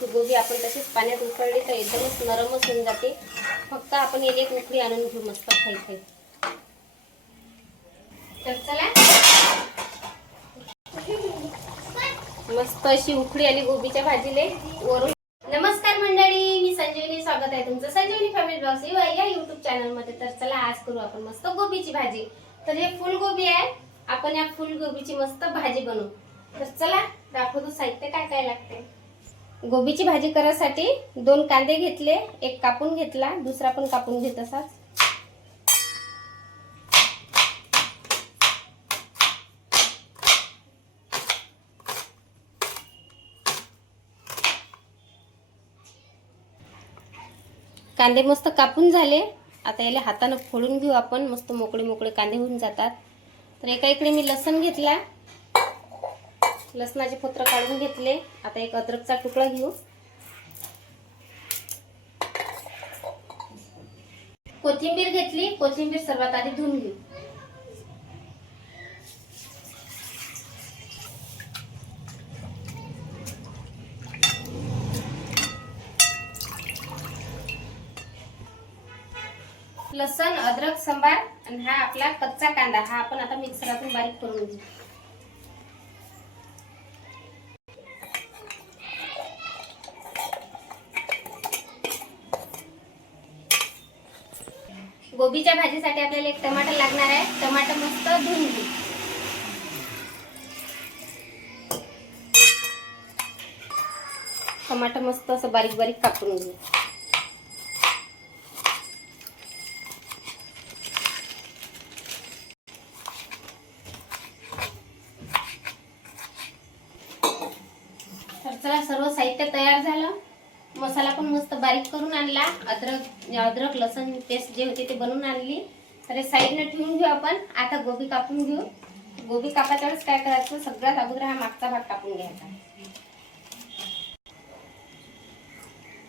गोबी आपण तशीच पाण्यात उकळली तर एकदमच नरमच होऊन जाते. फक्त आपण याला एक उकळी आणून घेऊ मस्त खाई. तर चला, मस्त अशी उकळी आली गोबीच्या भाजीले वरून. नमस्कार मंडळी, मी संजीवनी. स्वागत आहे तुमचं संजीवनी फॅमिली ब्लॉग्स या यूट्यूब चॅनल मध्ये. तर चला, आज करू आपण मस्त गोबीची भाजी. तर हे फुलगोबी आहे, आपण या फुलगोबीची मस्त भाजी बनवू. तर चला दाखवतो साहित्य काय काय लागते. गोबीची भाजी करायसाठी 2 कांदे घेतले, एक कापून घेतला, दुसरा पण कापून घेत असाच. कांदे मस्त कापून झाले. आता याला हाताने फोडून घेऊ आपण. मस्त मोकळे मोकळे कांदे होऊन जातात. तर एका इकडे मी लसण घेतला, लसणाचे पत्र काढून घेतले. आता एक अद्रकचा तुकडा घेऊ. कोथिंबीर घेतली, कोथिंबीर सर्वात आधी धुवून घेऊ. लसण, अद्रक, सांबार आणि हा आपला कच्चा कांदा, हा आपण आता मिक्सरातून बारीक करून घेऊ. गोबीच्या भाजीसाठी आपल्याला एक टमाटर लागणार आहे. टमाटर मस्त धुवून घेऊ. टमाटर मस्त असं बारीक बारीक कापून घेऊ. तर चला, सर्व साहित्य तयार झालं. मसाला पण मस्त बारीक करून आणला. अद्रक लसण पेस्ट जे होते ते बनवून आणली. तर हे साईडने ठेवून घेऊ आपण. आता गोबी कापून घेऊ. गोबी कापायच्या वेळेस काय करायचं, सगळ्यात अगोदर हा मागचा भाग कापून घ्यायचा.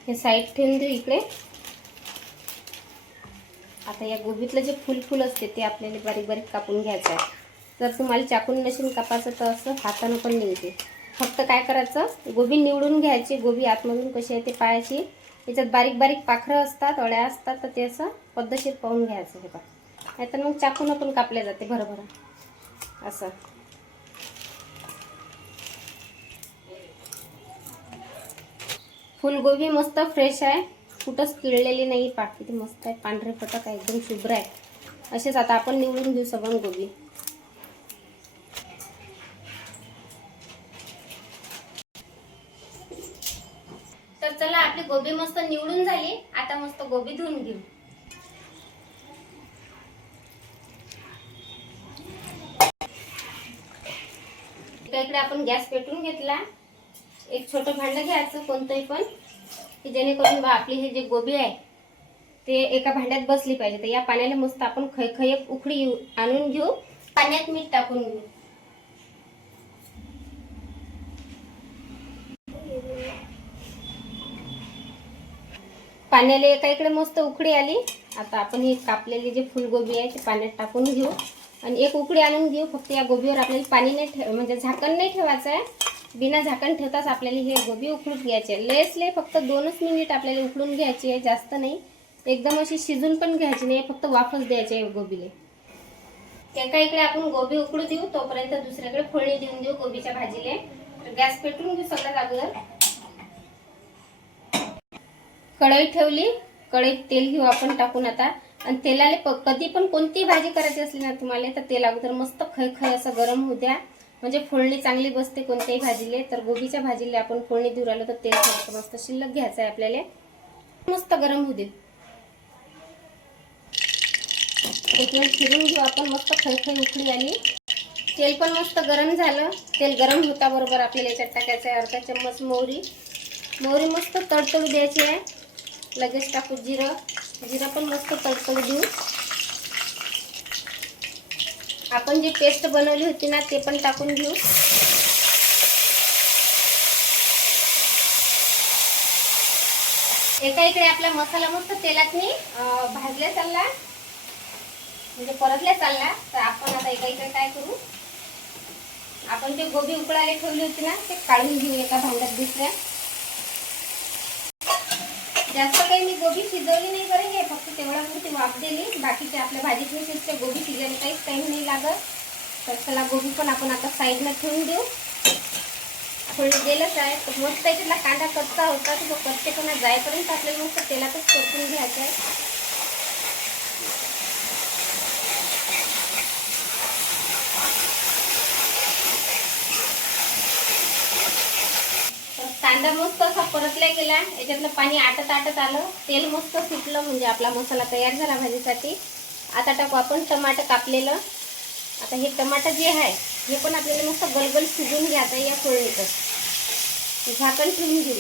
हे साईड ठेवून देऊ इकडे. आता या गोबीतलं जे फुल असते ते आपल्याला बारीक बारीक कापून घ्यायचं आहे. जर तुम्हाला चाकून नशीन कापायचं तर असं हातानं पण निघते. फक्त काय करायचं, गोबी निवडून घ्यायची. गोबी आतमधून कशी आहे ते पाहायची. याच्यात बारीक बारीक पाखरं असतात, अळ्या असतात, तर ते असं पद्धतशीर पाहून घ्यायचं. हे बघा, नाहीतर मग चाकून पण कापले जाते बरोबर असं. फुलगोबी मस्त फ्रेश आहे, कुठंच किळलेली नाही. किती मस्त आहे, पांढरे फटक आहे, एकदम शुभ्र आहे. असेच आता आपण निवडून घेऊ सगळं गोबी. तर चला, आपली गोबी मस्त निवडून झाली. आता मस्त गोबी धुवून घेऊ. इकडे आपण गॅस पेटवून घेतला. एक छोटं भांडं घ्यायचं कोणतंही पण, की जेणेकरून आपली हे जे गोबी आहे ते एका भांड्यात बसली पाहिजे. तर या पाण्याला मस्त आपण खय उकळी आणून घेऊ. पाण्यात मीठ टाकून घेऊ. पाण्याला एका इकडे मस्त उकळी आली. आता आपण ही कापलेली जे फुलगोबी आहे ते पाण्यात टाकून घेऊ आणि एक उकळी आणून घेऊ. फक्त या गोबीवर आपल्याला पाणी नाही म्हणजे झाकण नाही ठेवायचं आहे. बिना झाकण ठेवताच आपल्याला हे गोबी उकळून घ्यायची आहे. लयच फक्त 2च मिनिट आपल्याला उकळून घ्यायची आहे, जास्त नाही. एकदम अशी शिजून पण घ्यायची नाही, फक्त वाफच द्यायची आहे गोबीला. एका इकडे आपण गोबी उकळू देऊ, तोपर्यंत दुसऱ्याकडे फोडणी देऊन देऊ गोबीच्या भाजीला. तर गॅस पेटवून घेऊ सगळ्यात अगोदर. कढई ठेवली, कढईत तेल घेऊ आपण टाकून आता. आणि तेलाला कधी पण कोणती भाजी करायची असली ना तुम्हाला, तर तेल अगोदर मस्त खय असं गरम होऊ द्या, म्हणजे फोडणी चांगली बसते कोणत्याही भाजीले. तर गोबीच्या भाजीला आपण फोडणी देऊ राहिलो तर तेल मस्त शिल्लक घ्यायचं आहे आपल्याला. मस्त गरम होऊ दे. एक मिनिट फिरून घेऊ आपण. मस्त खय उकळी आली. तेल पण मस्त गरम झालं. तेल गरम होता बरोबर आपल्याला याच्यात टाकायचं आहे अर्धा चम्मच मोहरी मस्त तडतडू द्यायची आहे. लगेच टाकू जिरं पण मस्त तडतडू देऊ. आपण जी पेस्ट बनवली होती ना ते पण टाकून घेऊ. एका इकडे आपला मसाला मस्त तेलात भाजल्या चालला, म्हणजे परतल्या चालला. तर आपण आता एका इकडे काय करू, आपण जे गोबी उकळायला ठेवली होती ना ते काढून घेऊ एका भांड्यात दुसऱ्या. जास्त काही मी गोबी शिजवली नाही बरं, हे फक्त तेवढा पुरती वाफ दिली. बाकीचे आपल्या भाजीतले शिजते, गोबी शिजायला काहीच टाईम नाही लागत. तर चला गोबी पण आपण आता साईडला ठेवून देऊ. थोडी गेलंच आहे तर मस्त त्याच्यातला कांदा कच्चा होता, तो कच्चेपणा जायपर्यंत आपल्याला मस्त तेलातच परतून घ्यायचा आहे. कांदा मस्त असा परतला गेला, याच्यातलं पाणी आटत आलं, तेल मस्त सुटलं, म्हणजे आपला मसाला तयार झाला भाजीसाठी. आता टाकू आपण टमाटर कापलेलं. आता हे टमाटर जे आहे हे पण आपल्याला मस्त गलगल शिजून घ्यायचं या फोडणीतच. झाकण ठेवून घेऊ.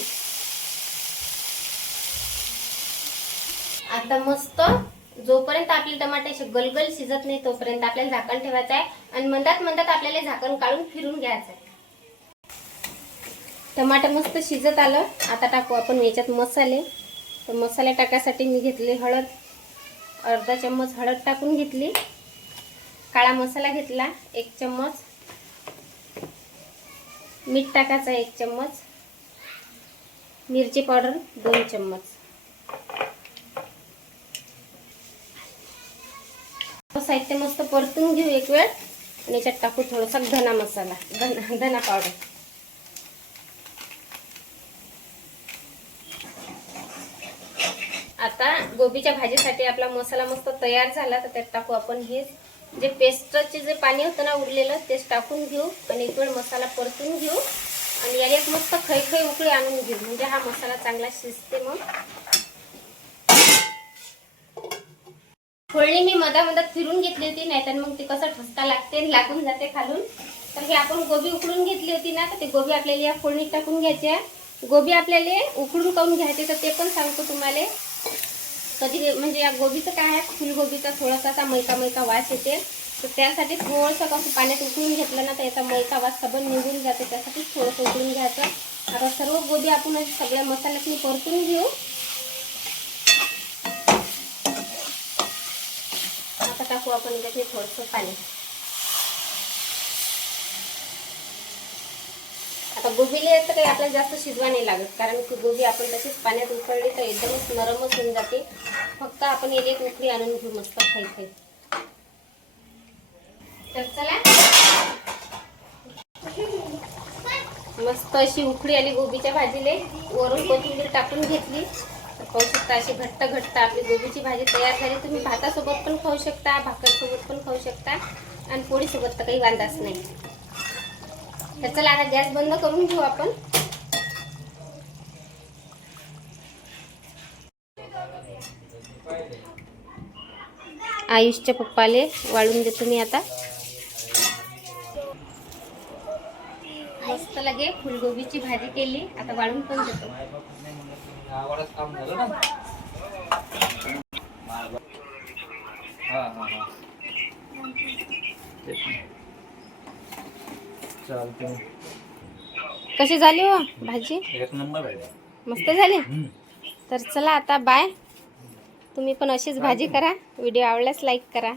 आता मस्त जोपर्यंत आपले टमाटे गलगल शिजत नाही तोपर्यंत आपल्याला झाकण ठेवायचं आहे आणि मंदात आपल्याला झाकण काढून फिरून घ्यायचं आहे. टमाटर मस्त शिजत आलं. आता टाकू आपण याच्यात मसाले. तर मसाले टाकायसाठी मी घेतली हळद, अर्धा चम्मच हळद टाकून घेतली. काळा मसाला घेतला 1 चम्मच, मीठ टाकायचं 1 चम्मच, मिरची पावडर 2 चम्मच. साहित्य मस्त परतून घेऊ एक वेळ आणि याच्यात टाकू थोडासा धना मसाला, धना पावडर. आता गोबीच्या भाजीसाठी आपला मसाला मस्त तयार झाला. तर त्यात टाकू आपण हे जे पेस्टचे जे पाणी होतं ना उरलेलं, तेच टाकून घेऊ आणि एक वेळ मसाला परतून घेऊ आणि याला एक मस्त खै उकळी आणून घेऊ, म्हणजे हा मसाला चांगला शिजते. मग फोडणी मी मधात फिरून घेतली होती, नाहीतर मग ते कसं ठसका लागते, लागून जाते खालून. तर हे आपण गोबी उकडून घेतली होती ना, तर ते गोबी आपल्याला या फोडणीत टाकून घ्यायची आहे. गोबी आपल्याला उकडून काढून घ्यायचे तर ते पण सांगतो तुम्हाला. कधी म्हणजे या गोबीचं काय आहे, फुलगोबीचा थोडासा मैका वास येते, तर त्यासाठी थोडंसं कसं पाण्यात उकळून घेतलं ना तर याचा मैका वास सगळं निघून जाते, त्यासाठी थोडंसं उकळून घ्यायचं. आता सर्व गोबी आपण सगळ्या मसाल्यातून परतून घेऊ. आता टाकू आपण याच्यात थोडंसं पाणी. आता गोबीला तर काही आपल्याला जास्त शिजवा नाही लागत, कारण की गोबी आपण तशीच पाण्यात उकळली तर एकदमच नरमच होऊन जाते. फक्त आपण याला एक उकळी आणून घेऊ मस्त खै. तर चला मस्त अशी उकळी आली गोबीच्या भाजीले. वरून कोथिंबीर टाकून घेतली. खाऊ शकता, अशी घट्ट आपली गोबीची भाजी तयार झाली. तुम्ही भातासोबत पण खाऊ शकता, भाकरसोबत पण खाऊ शकता आणि पोळीसोबत तर काही वांधाच नाही. तर चला आता गॅस बंद करून घेऊ आपण. आयुषच्या पप्पाले वाळून देतो मी आता. मस्त लगे फुलगोबीची भाजी केली, आता वाळून पण देतो. कशी झाली हो भाजी? एक नंबर आहे, मस्त झाली. तर चला आता बाय. तुम्ही पण अशीच भाजी करा. व्हिडिओ आवडल्यास लाईक करा.